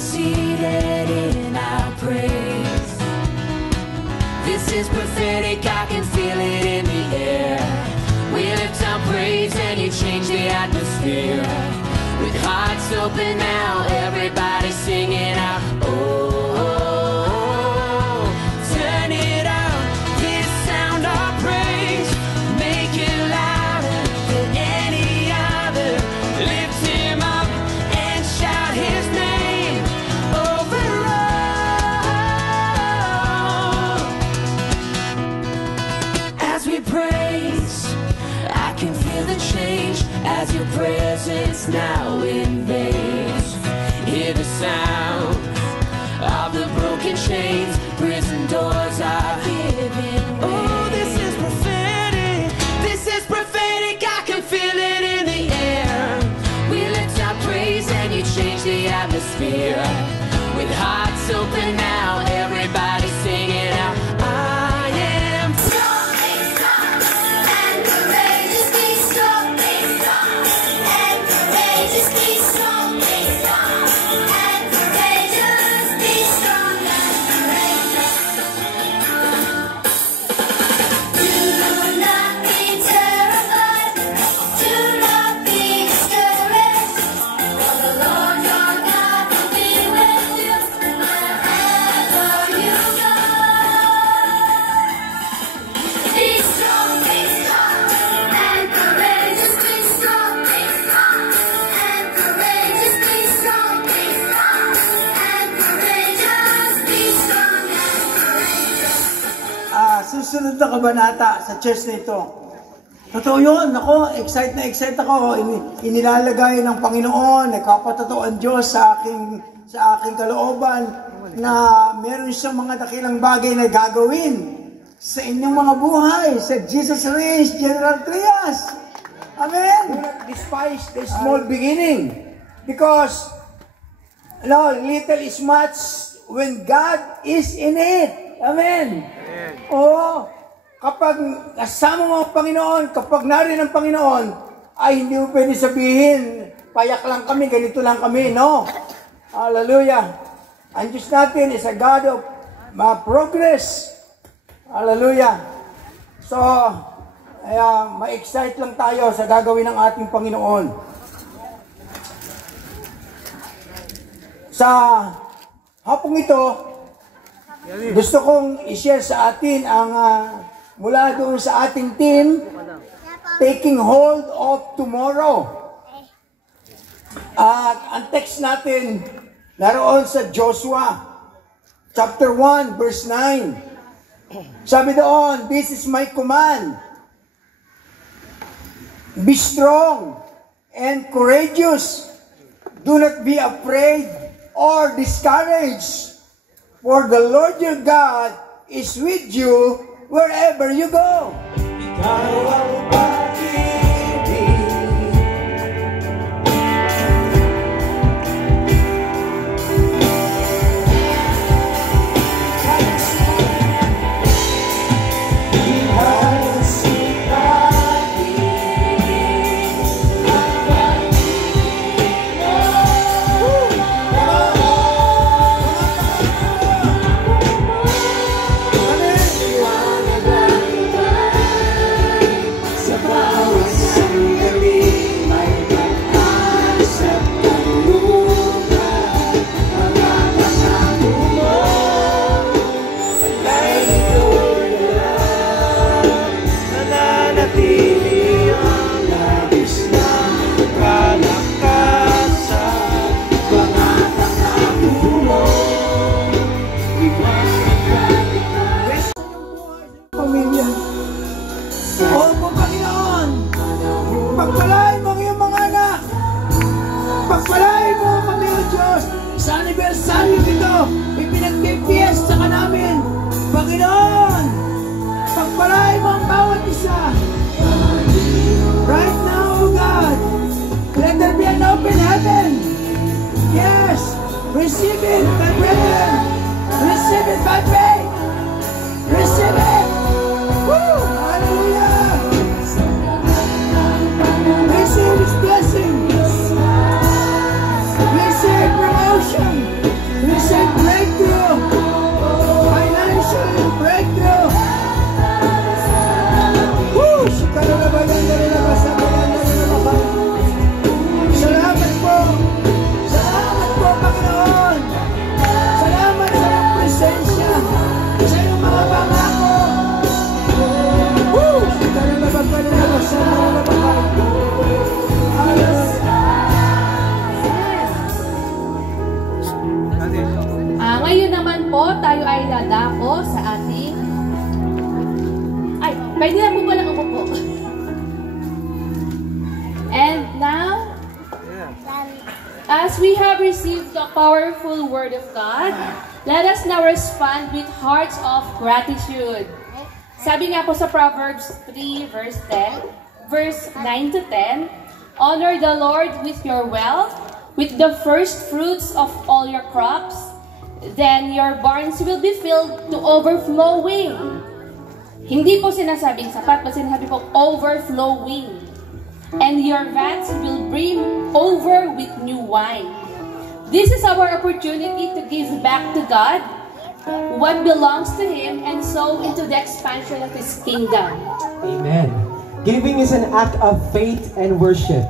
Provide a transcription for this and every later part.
seated in our praise. This is prophetic, I can feel it in the air. We lift our praise and you change the atmosphere. With hearts open now, everybody singing out, oh, turn it out, this sound of praise, make it louder than any other. Lift him up and shout his name over all. As we praise, I can feel the change as your presence now invades. Hear the sound of the broken chains, prison doors are giving way. Oh, this is prophetic, this is prophetic, I can feel it in the air. We lift our praise and you change the atmosphere. With hearts open now, everybody sing it out. I am strong and courageous, be strong and courageous, be strong and courageous, be strong and courageous. Do not be terrified, do not be discouraged, for the Lord your God will be with you wherever you go. Be strong and courageous, be strong and courageous, be strong and courageous, be strong and courageous. Susunod na kabanata sa church na ito. Totoo yun. Ako, excited ako. Inilalagay ng Panginoon, nagkapatotoo ang Diyos sa aking kalooban na meron siyang mga dakilang bagay na gagawin sa inyong mga buhay, sa Jesus Reigns General Trias. Amen. Do not despise the small beginning, because little is much when God is in it. Amen. Oo. Kapag kasama mo ang Panginoon, kapag narin ang Panginoon, ay hindi mo pwede sabihin, payak lang kami, ganito lang kami, no? Hallelujah. Ang Diyos natin is a God of progress. Hallelujah. So, ma-excite lang tayo sa gagawin ng ating Panginoon. Sa hapong ito, gusto kong i-share sa atin ang mula doon sa ating team, Taking Hold of Tomorrow. At ang text natin naroon sa Joshua chapter 1 verse 9. Sabi doon, this is my command. Be strong and courageous. Do not be afraid or discouraged. For the Lord your God is with you wherever you go. Ikaw ang pag-ibig. Pagpalain mo kami, O Diyos, sa anibersaryo dito, ipinagpipiesta ka namin. Panginoon, pagpalain mo ang bawat isa. Right now, O God, let there be an open heaven. Yes, receive it, my brethren. Receive it by faith. Receive it. Woo! Hallelujah. Receive His blessing. Receive promotion. As we have received the powerful word of God, let us now respond with hearts of gratitude. Sabi nga po sa Proverbs 3 verse 9 to 10, honor the Lord with your wealth, with the first fruits of all your crops, then your barns will be filled to overflowing. Hindi po sinasabing sapat, but sinasabi po overflowing. And your vats will brim over with new wine. This is our opportunity to give back to God what belongs to Him and sow into the expansion of His kingdom. Amen. Giving is an act of faith and worship.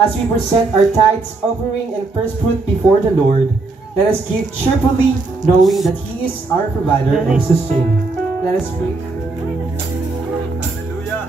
As we present our tithes, offering, and first fruit before the Lord, let us give cheerfully, knowing that He is our provider and sustainer. Let us pray. Hallelujah.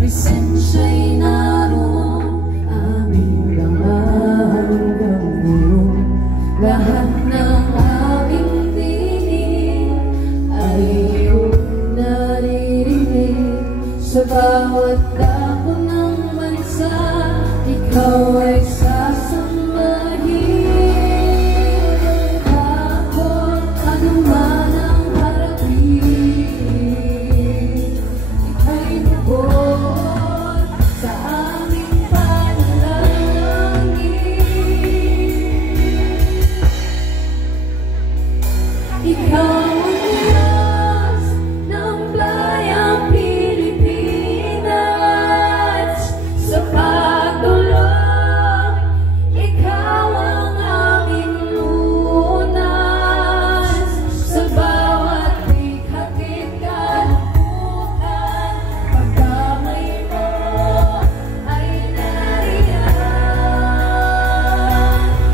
Presensya'y naroon, aming hanggang ngayon. Lahat ng aming tinig ay iyong naririnig. Sa bawat dako ng bansa, ikaw ay sasambahin. Kahit anuman ang harapin, ika'y bubuo sa aming panalangin. Ikaw ang Diyos ng bayang Pilipinas. Sa pagtulong, ikaw ang aming lunas. Sa bawat ikhatid kalungkutan, pagkamay mo ay nariyan.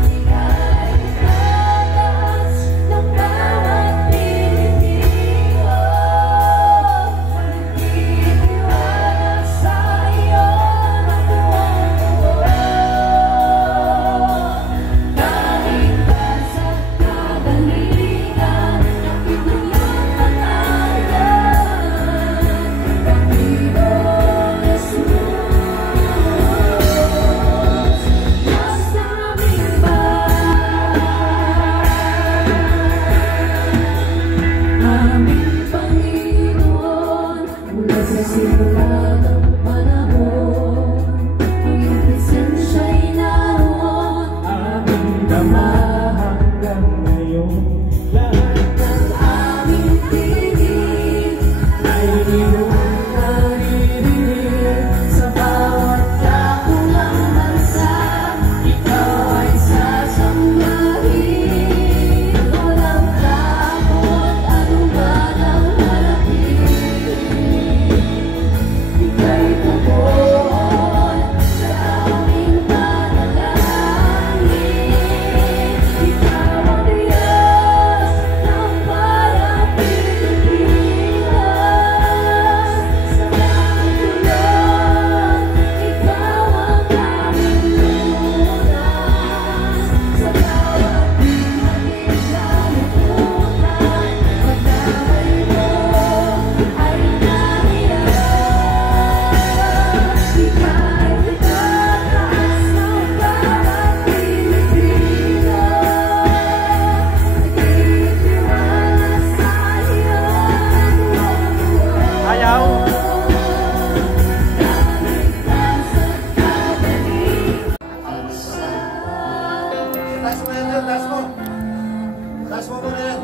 Ika'y tatas ng bawat Pilipino. Nagtitiwala sa iyo ng buong buwan. Kaligtas at kagalingan, nakikinig ang pangalan, Panginoon Jesus. Diyos naming aming Panginoon, mula sa simula ng panahon, ang iyong presensya'y naroon, aming damahan hanggang ngayon. Lahat ng aming tinig ay iyong naririnig. Sa bawat dako ng bansa, ikaw ay sasambahin. Walang takot, anuman ang harapin, ika'y tugon sa aming panalangin. Ikaw ang Diyos ng bayang Pilipinas. Sa pagtulong, ikaw ang aming lunas. Sa bawat ikhatid kalungkutan, pagkamay mo ay nariyan. Ika'y itataas ng bawat Pilipino. Nagtitiwala sa iyo ang buong buwan. Ayaw. Kaligtas at kagalingan. Taas mo yan, taas mo. Taas mo muna yan.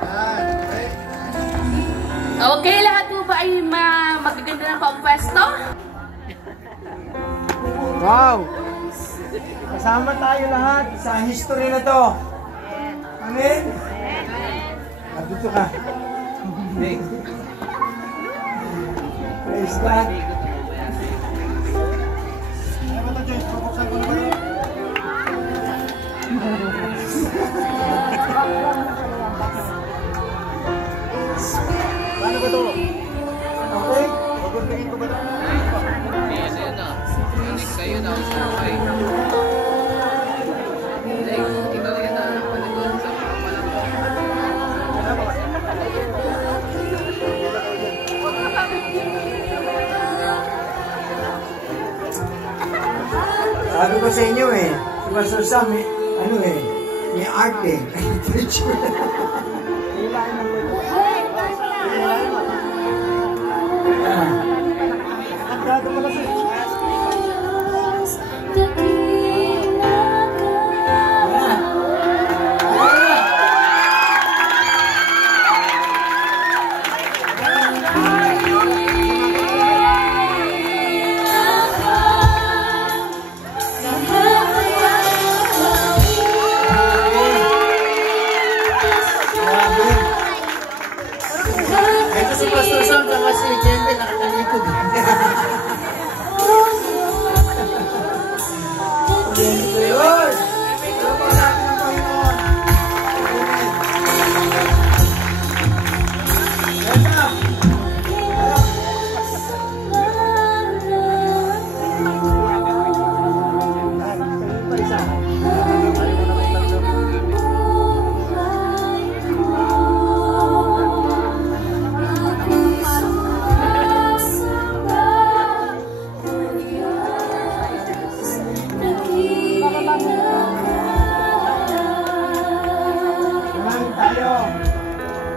Yan, okay. Okay, lahat po ba ay magaganda ng pampesto? Wow! Kasama tayo lahat sa history na to. Amen? Dito ka. Praise God. Spirit Okay? Sabi ko sa inyo eh, si Pastor Sam, may art eh. Ito si Pastor Sam, kasi siyempre nakatalikod. Yun! Ito po natin ang Panginoon.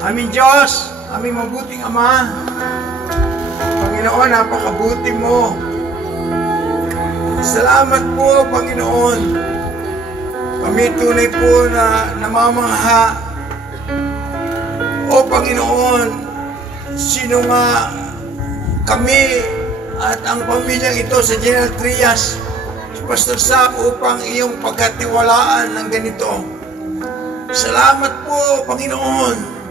Aming Diyos, aming mabuting Ama, Panginoon, napakabuti mo. Salamat po, Panginoon. Kami tunay po na namamangha. O Panginoon, sino nga kami at ang pamilyang ito sa General Trias, si Pastor Sam, upang iyong pagkatiwalaan ng ganito. Salamat po, Panginoon.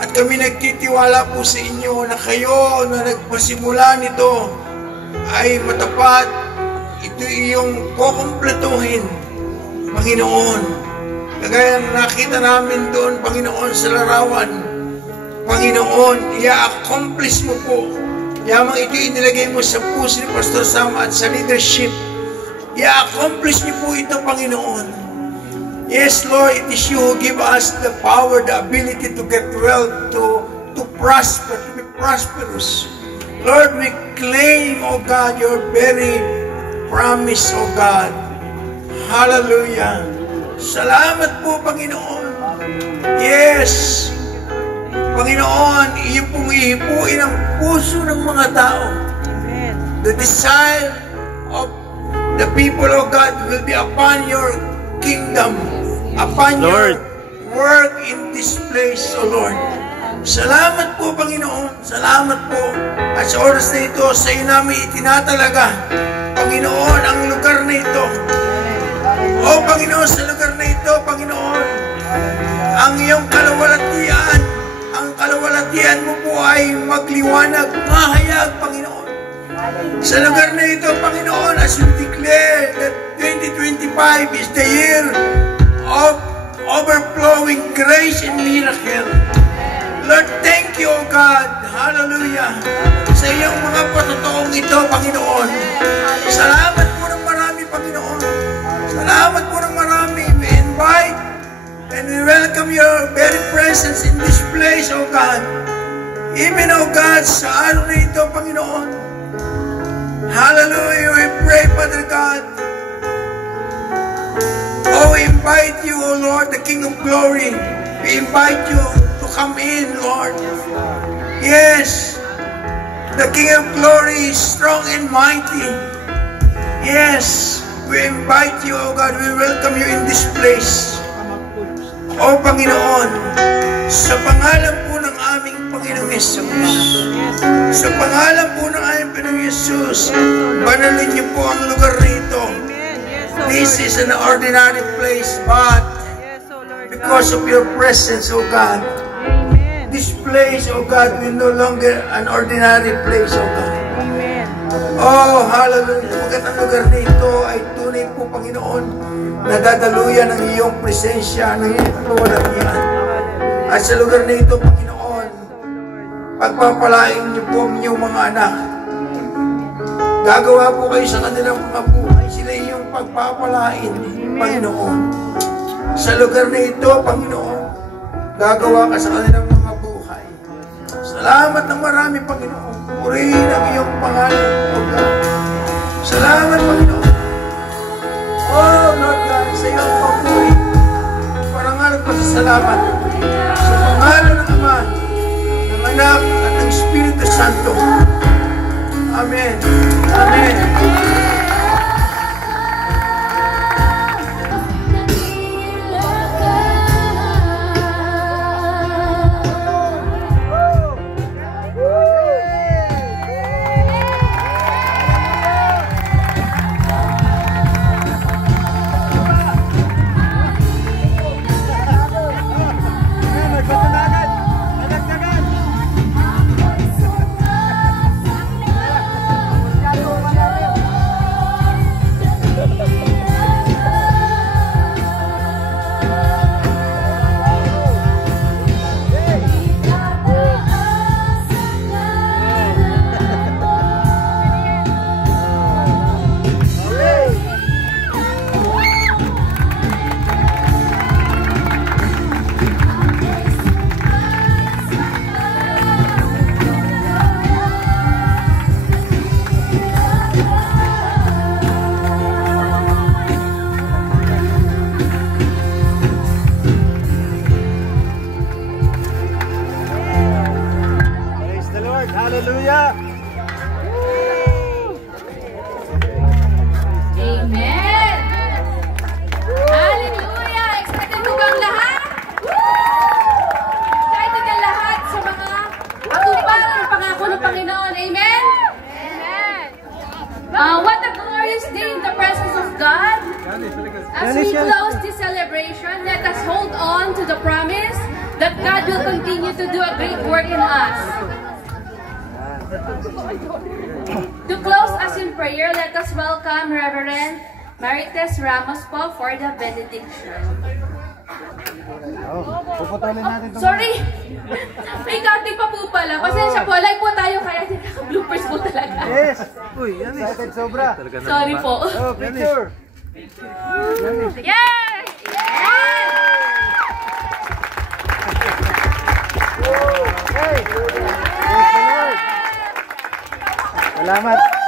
At kami nagtitiwala po sa inyo na kayo na nagpasimula nito ay matapat. Ito iyong kukumpletuhin, Panginoon. Kagaya nakita namin doon, Panginoon, sa larawan. Panginoon, i-accomplish mo po. Yamang ito inilagay mo sa puso ni Pastor Sam at sa leadership. I-accomplish niyo po ito, Panginoon. Yes, Lord, it is you who give us the power, the ability to get wealth, to prosper, to be prosperous. Lord, we claim, O God, your very promise, O God. Hallelujah. Salamat po, Panginoon. Yes, Panginoon, iyo pong ihipuin ang puso ng mga tao. The desire of the people, O God, will be upon your kingdom, upon your work in this place, O Lord. Salamat po, Panginoon. Salamat po. At sa oras na ito, sa iyo namin itinatalaga, Panginoon, ang lugar na ito. O Panginoon, sa lugar na ito, Panginoon, ang iyong kalawalatian, ang kalawalatian mo po ay magliwanag, mahayag, Panginoon. Sa lugar na ito, Panginoon, as you declare that 2025 is the year of overflowing grace and miracle. Lord, thank you, O God. Hallelujah. Sa iyong mga patutuong ito, Panginoon. Salamat po ng marami, Panginoon. Salamat po ng marami. We invite and we welcome your very presence in this place, O God. Even, O God, sa araw na ito, Panginoon. Hallelujah. We pray, Father God. Oh, we invite you, O Lord, the King of Glory. We invite you to come in, Lord. Yes, the King of Glory is strong and mighty. Yes, we invite you, O God. We welcome you in this place. O Panginoon, sa pangalan po ng aming Panginoong Yesus, sa pangalan po ng aming Panginoong Yesus, banalin niyo po ang lugar rito. This is an ordinary place, but because of your presence, O God, this place, O God, will no longer an ordinary place, O God. Oh, hallelujah. Pagkat ang lugar nito ay tunay po, Panginoon, nadadaluyan ng iyong presensya, ng iyong kalawalatian. At sa lugar na ito, Panginoon, Pagpapalain niyo po ang inyong mga anak. Gagawa po kayo sa kanilang mga buhay. Sila yung pagpapalain, Panginoon. Sa lugar na ito, Panginoon, gagawa ka sa kanilang mga buhay. Salamat ng marami, Panginoon. Purihin ang iyong pangalan, O God. Salamat, Panginoon. Oh, Lord God, sa iyong papuri. Parangal at pasasalamat sa pangalan ng Ama, ng Anak, at ng Espiritu Santo. Amen. Amen. Hallelujah! Amen! Hallelujah! Excited mo bang lahat? Excited ang lahat sa mga atupag ng pangako ng Panginoon. Amen? Amen! What a glorious day in the presence of God. As we close this celebration, let us hold on to the promise that God will continue to do a great work in us. To close us in prayer, let us welcome Reverend Marites Ramos po for the benediction. Puputulin natin ito. Sorry! May counting pa po pala. Pasensya po, live po tayo kaya naka-bloopers po talaga. Yes! Uy, excited sobra. Sorry po. Oh, picture! Yay! Hey! Praise the Lord! Salamat!